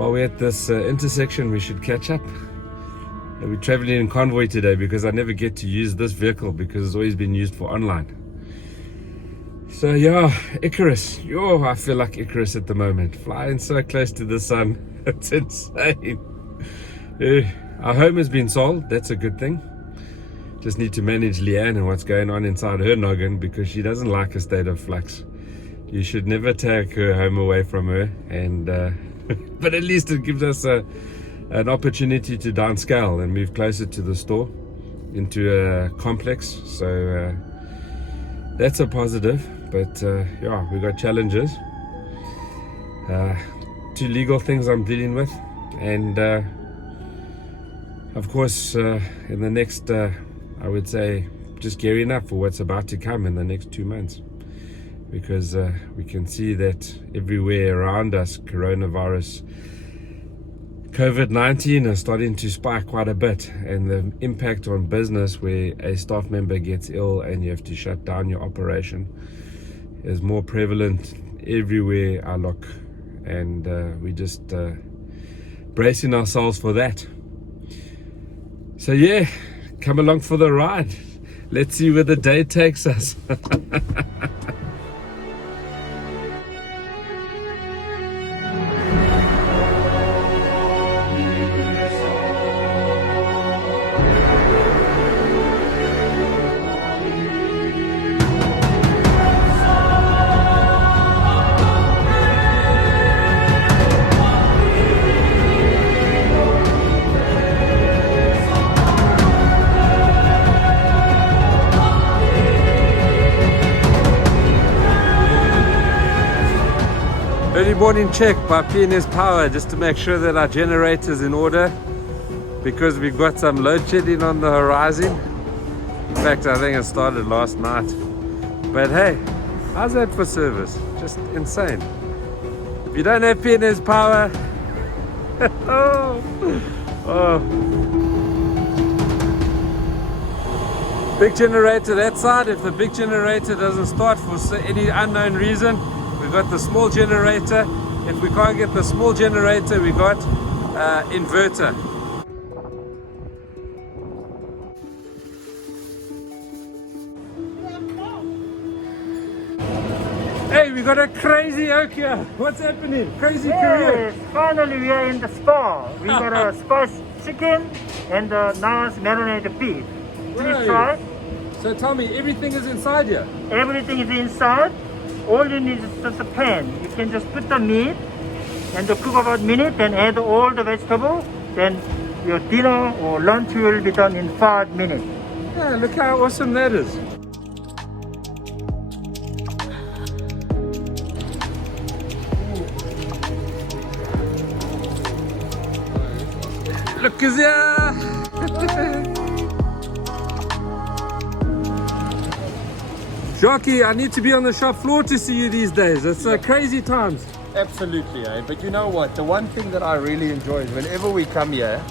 While we're at this intersection, we should catch up. We're traveling in convoy today because I never get to use this vehicle because it's always been used for online. So yeah, Icarus. Yo, I feel like Icarus at the moment. Flying so close to the sun. It's insane. Our home has been sold. That's a good thing. Just need to manage Leanne and what's going on inside her noggin because she doesn't like a state of flux. You should never take her home away from her. And but at least it gives us an opportunity to downscale and move closer to the store into a complex. So that's a positive. But yeah, we got challenges. 2 legal things I'm dealing with, and of course in the next I would say just gearing up for what's about to come in the next 2 months, because we can see that everywhere around us coronavirus, COVID-19 is starting to spike quite a bit, and the impact on business where a staff member gets ill and you have to shut down your operation is more prevalent everywhere I look, and we just bracing ourselves for that. So yeah, come along for the ride. Let's see where the day takes us. Early morning check by PNS Power just to make sure that our generator's in order, because we've got some load shedding on the horizon. In fact, I think it started last night. But hey, how's that for service? Just insane. If you don't have PNS Power, big generator that side. If the big generator doesn't start for any unknown reason, we've got the small generator. If we can't get the small generator, we got inverter. Hey, we got a crazy oak here. What's happening? Crazy career. Finally we are in the spa. We got a spa chicken and nice marinated beef. Please try. So tell me, everything is inside here? Everything is inside. All you need is just a pan. You can just put the meat and cook about a minute, then add all the vegetables. Then your dinner or lunch will be done in 5 minutes. Yeah, look how awesome that is. Look is here. Jockey, I need to be on the shop floor to see you these days. It's crazy times. Absolutely, eh? But you know what? The one thing that I really enjoy is whenever we come here,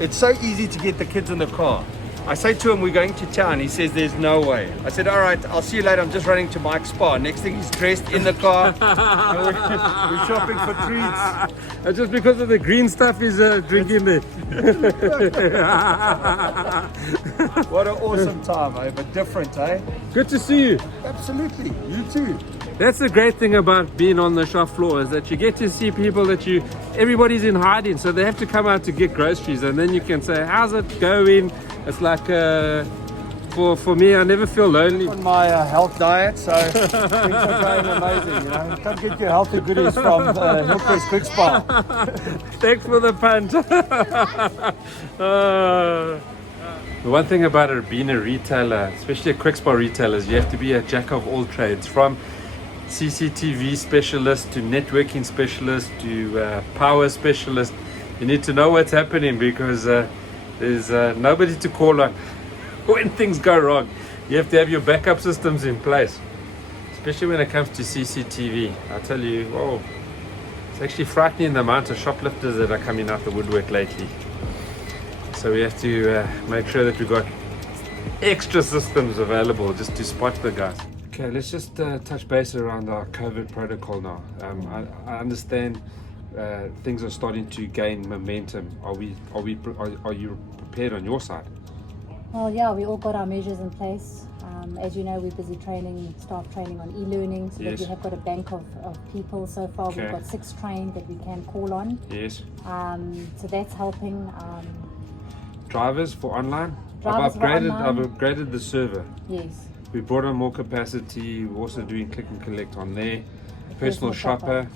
it's so easy to get the kids in the car. I say to him, we're going to town. He says, there's no way. I said, all right, I'll see you later. I'm just running to KwikSpar. Next thing, he's dressed in the car. We're shopping for treats. Just because of the green stuff he's drinking there. What an awesome time, eh? But different, eh? Good to see you. Absolutely. You too. That's the great thing about being on the shop floor, is that you get to see people that everybody's in hiding, so they have to come out to get groceries, and then you can say, how's it going? It's like, for me, I never feel lonely. On my health diet, so things are going amazing. You know, come get your healthy goodies from KwikSpar. Thanks for the punt. The one thing about being a retailer, especially a KwikSpar retailer, is you have to be a jack of all trades, from CCTV specialist to networking specialist to power specialist. You need to know what's happening, because there's nobody to call on when things go wrong. You have to have your backup systems in place, especially when it comes to CCTV. I tell you, whoa, it's actually frightening the amount of shoplifters that are coming out the woodwork lately. So we have to make sure that we've got extra systems available just to spot the guys. Okay, let's just touch base around our COVID protocol now. I understand things are starting to gain momentum. Are you prepared on your side? Well, yeah, we all got our measures in place. As you know, we're busy training, staff training on e-learning, so Yes. that we have got a bank of people so far. Okay. We've got 6 trained that we can call on. Yes. So that's helping. Drivers for online? Drivers for online. I've upgraded the server. Yes. We brought on more capacity. We're also doing click and collect on there. Personal shopper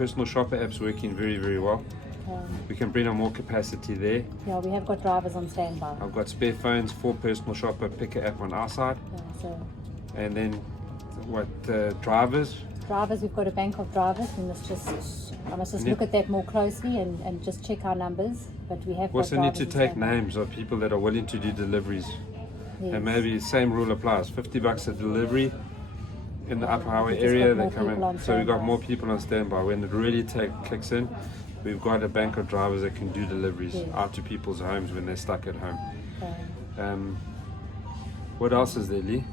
app's working very, very well. We can bring on more capacity there. Yeah, we have got drivers on standby. I've got spare phones for personal shopper picker app on our side. Yeah, so And then what, drivers? drivers, we've got a bank of drivers. I must just look at that more closely and just check our numbers. But we have We also got need to drivers on take standby. names of people that are willing to do deliveries. Yes. And maybe same rule applies. $50 a delivery in the upper highway We've just area. got They more come in. people on So we've got standby. more people on standby. When it really kicks in, we've got a bank of drivers that can do deliveries Yes. out to people's homes when they're stuck at home. Okay. What else is there, Lee?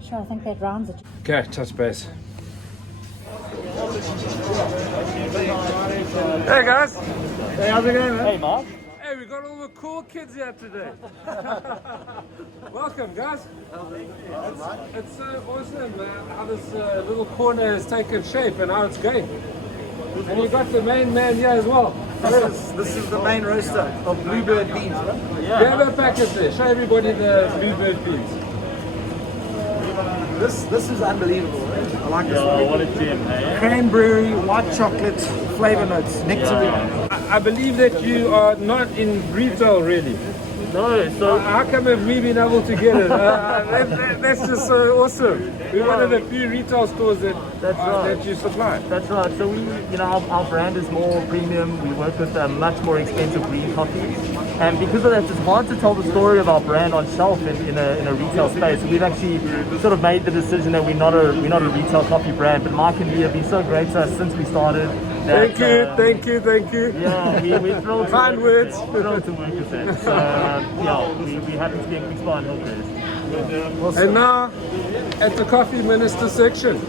Sure, I think that rounds it. Okay, touch base. Hey guys! Hey, how's it going, man? Hey, Mark. Hey, we got all the cool kids here today. Welcome, guys. It's so awesome how this little corner has taken shape and how it's going. And you got the main man here as well. This is the main roaster of bluebird beans, right? You have a packet there. Show everybody the bluebird beans. This is unbelievable, right? I like this. What a gem, hey? Cranberry, white chocolate, flavor notes, nectarine. I believe that you are not in retail really. No, so How come have we been able to get it? That's just so awesome. We're one of the few retail stores that you supply. that's right. So we, our brand is more premium. We work with much more expensive green coffees, and because of that, it's hard to tell the story of our brand on shelf in a retail space. We've actually sort of made the decision that we're not a retail coffee brand. But Mark and Lee have been so great to us since we started. That, Thank you. Yeah, we're thrilled. Kind words. Thrilled to work with them. So we happen to be in KwikSpar and Hillcrest. And now at the coffee minister section.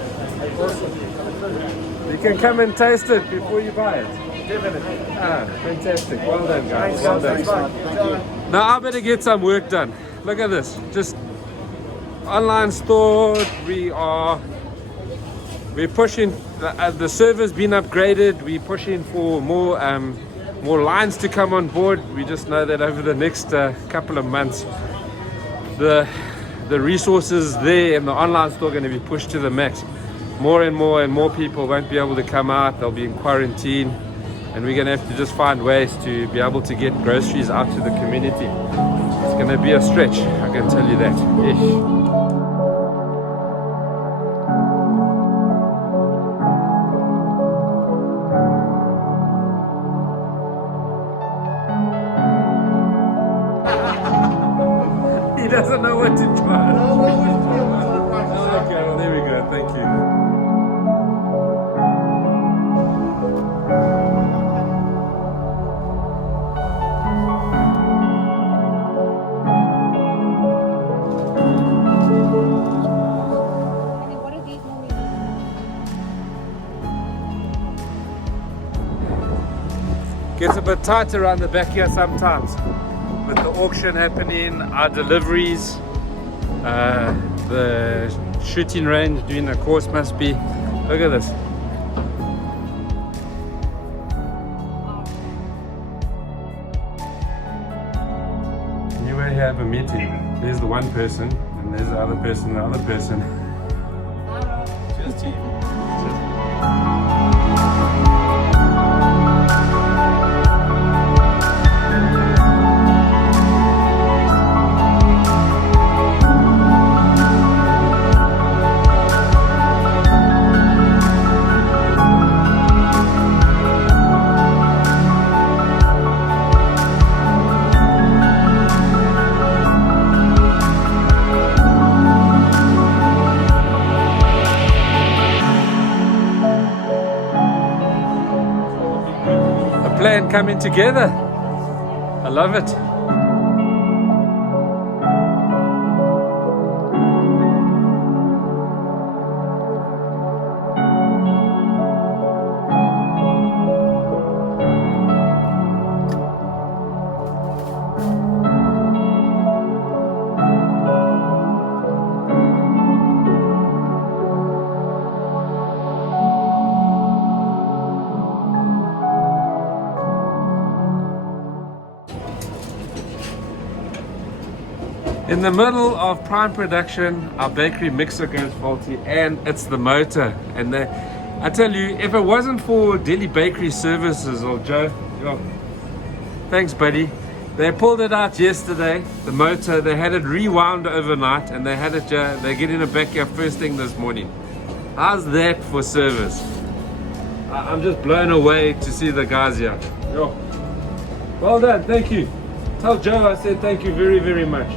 You can come and taste it before you buy it. Definitely. Fantastic. Well done, guys. Well done. Now I better get some work done. Look at this. Just online store. We're pushing. The server's been upgraded. We're pushing for more lines to come on board. We just know that over the next couple of months, the resources there in the online store are going to be pushed to the max. More and more people won't be able to come out. They'll be in quarantine, and we're going to have to just find ways to be able to get groceries out to the community. It's going to be a stretch, I can tell you that. Ish. He doesn't know what to try. Okay, well, there we go. Thank you. What are these Gets a bit tight around the back here sometimes. With the auction happening, our deliveries, the shooting range doing a course must be. Look at this. You will have a meeting. There's the one person, and there's the other person, the other person. Cheers to you. Plan coming together. I love it. In the middle of prime production, our bakery mixer goes faulty, and it's the motor. And I tell you, if it wasn't for Delhi Bakery Services or Joe, thanks, buddy. They pulled it out yesterday, the motor. They had it rewound overnight, and they had it. They get in it back here first thing this morning. How's that for service? I'm just blown away to see the guys here. Yo. Well done, thank you. Tell Joe I said thank you very, very much.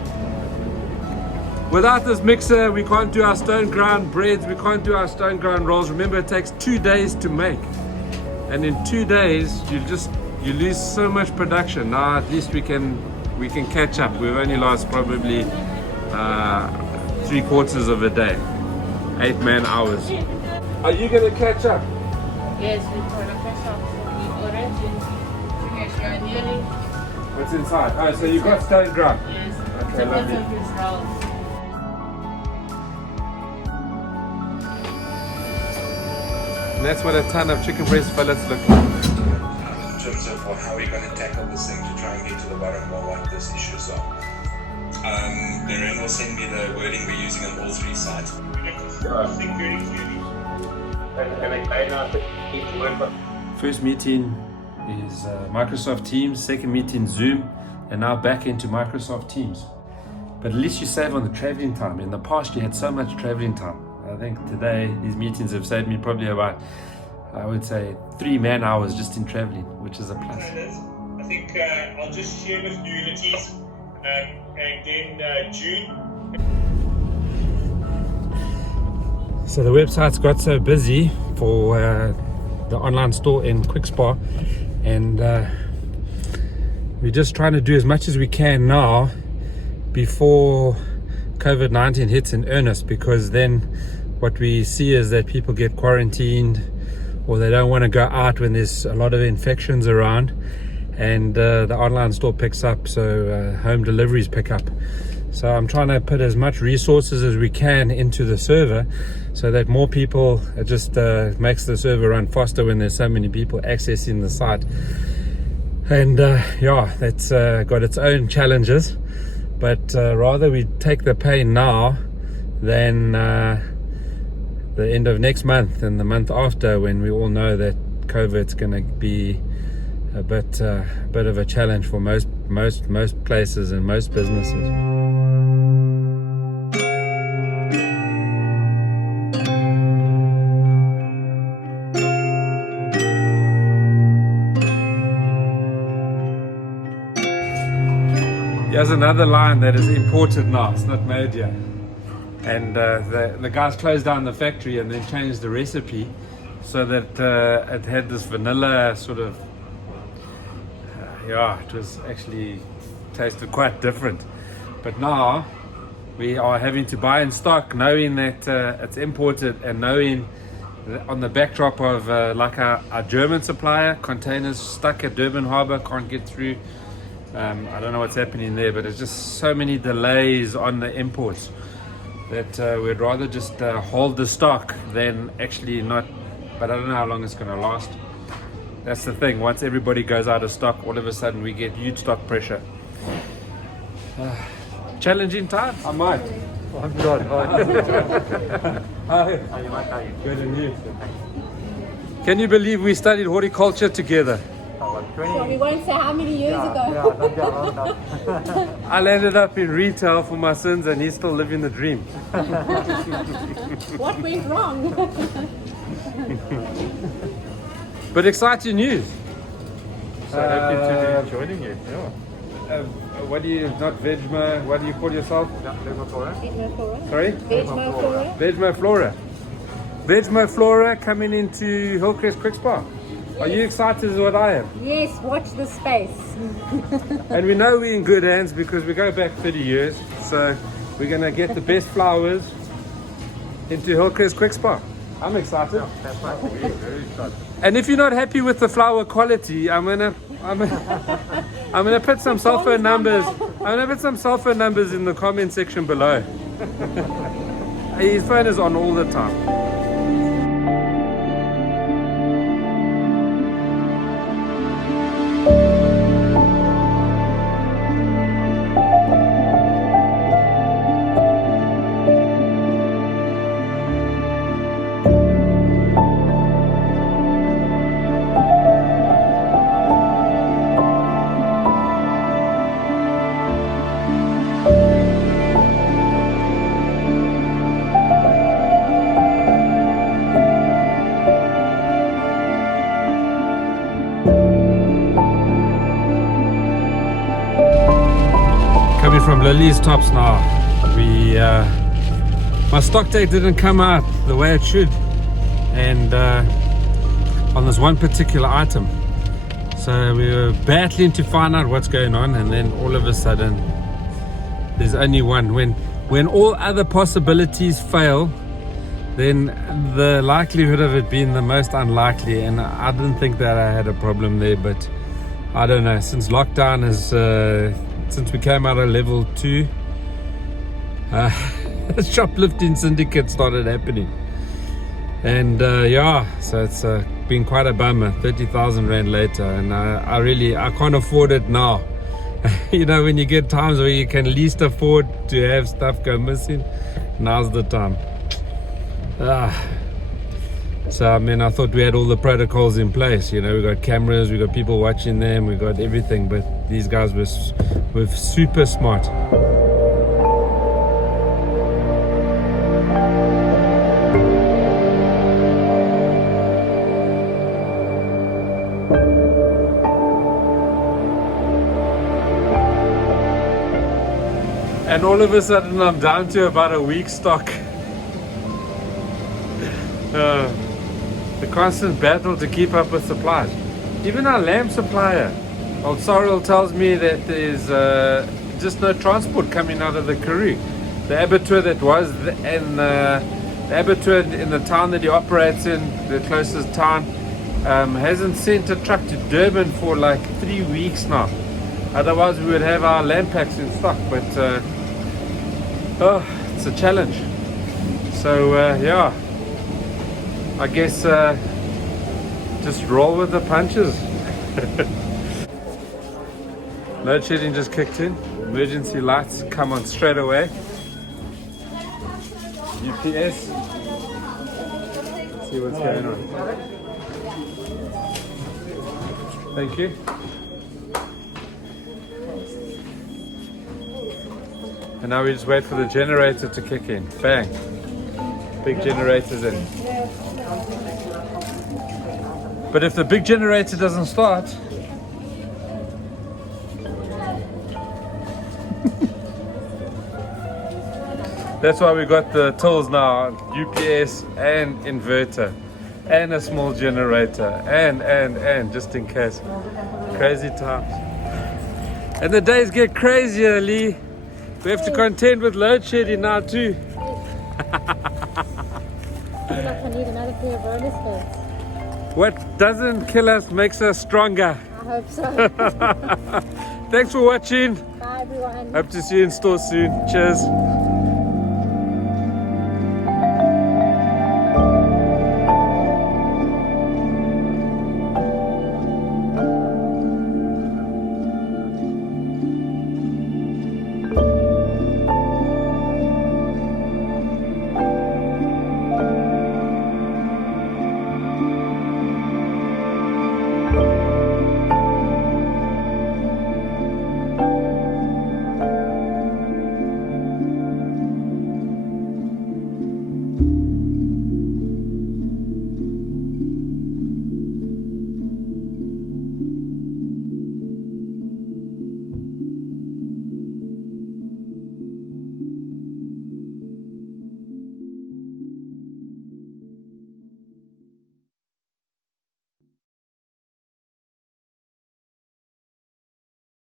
Without this mixer, we can't do our stone ground breads, we can't do our stone ground rolls. Remember, it takes 2 days to make. And in 2 days, you lose so much production. Now at least we can catch up. We've only lost probably 3/4 of a day. 8 man hours. Are you gonna catch up? Yes, we've got a fresh up the orange and nearly. What's inside? Oh, so you've got stone ground. Yes. Okay, lovely. Of his rolls. And that's what a ton of chicken breast fillets look like. In terms of how we're going to tackle this thing to try and get to the bottom of what this issues are. Darren will send me the wording we're using on all 3 sites. First meeting is Microsoft Teams, second meeting Zoom, and now back into Microsoft Teams. But at least you save on the traveling time. In the past you had so much traveling time. I think today these meetings have saved me probably about, I would say, 3 man hours just in traveling, which is a plus. I think I'll just share with you Unities and then June. So the website's got so busy for the online store in KwikSpar, and we're just trying to do as much as we can now before COVID-19 hits in earnest, because then what we see is that people get quarantined or they don't want to go out when there's a lot of infections around, and the online store picks up, so home deliveries pick up. So I'm trying to put as much resources as we can into the server so that more people, it just makes the server run faster when there's so many people accessing the site. And yeah, that's got its own challenges, but rather we take the pain now than the end of next month and the month after, when we all know that COVID's going to be a bit of a challenge for most places and most businesses. Here's another line that is imported now, it's not made yet. And the guys closed down the factory and then changed the recipe so that it had this vanilla sort of, yeah, it was actually tasted quite different. But now we are having to buy in stock, knowing that it's imported, and knowing that on the backdrop of like our German supplier, containers stuck at Durban Harbour, can't get through. I don't know what's happening there, but there's just so many delays on the imports that we'd rather just hold the stock than actually not. But I don't know how long it's going to last. That's the thing, once everybody goes out of stock, all of a sudden we get huge stock pressure. Challenging times. I might. I'm good. Hi. Good, and you? Can you believe we studied horticulture together? Well, we won't say how many years ago. I landed up in retail for my sins, and he's still living the dream. What went wrong? But exciting news. So happy to be joining you. Yeah. What do you, not Vegma, what do you call yourself? Vegmoflora. Sorry? Vegmoflora. Vegmoflora. Vegmoflora coming into Hillcrest KwikSpar. Are you excited as what I am? Yes, watch the space. And we know we're in good hands because we go back 30 years. So we're going to get the best flowers into Hillcrest KwikSpar. I'm excited. Yeah, that's right. We're very excited. And if you're not happy with the flower quality, I'm gonna put some cell phone numbers. I'm gonna put some cell phone numbers in the comment section below. His phone is on all the time. coming from Lily's Tops now. My stock take didn't come out the way it should, and on this one particular item. So we were battling to find out what's going on, and then all of a sudden there's only one. When all other possibilities fail, then the likelihood of it being the most unlikely, and I didn't think that I had a problem there, but I don't know, since lockdown is since we came out of level 2, shoplifting syndicate started happening, and yeah, so it's been quite a bummer. 30,000 rand later, and I can't afford it now. You know, when you get times where you can least afford to have stuff go missing, now's the time. So I mean, I thought we had all the protocols in place. You know, we got cameras, we got people watching them, we got everything, but these guys were super smart. And all of a sudden I'm down to about a week's stock. The constant battle to keep up with supplies. Even our lamb supplier, old Sorrel, tells me that there's just no transport coming out of the Karoo. The abattoir that was, and the abattoir in the town that he operates in, the closest town, hasn't sent a truck to Durban for like 3 weeks now. Otherwise we would have our lamb packs in stock, but it's a challenge. So yeah, I guess just roll with the punches. Load shedding just kicked in. Emergency lights come on straight away. UPS. See what's going on. Thank you. And now we just wait for the generator to kick in. Bang. Big generator's in. But if the big generator doesn't start, that's why we got the tools now, UPS and inverter and a small generator and just in case. Crazy times. And the days get crazier, Lee. We have to contend with load shedding now too. I feel like I need another pair of roller skates. What doesn't kill us makes us stronger. I hope so. Thanks for watching. Bye everyone. Hope to see you in store soon. Cheers.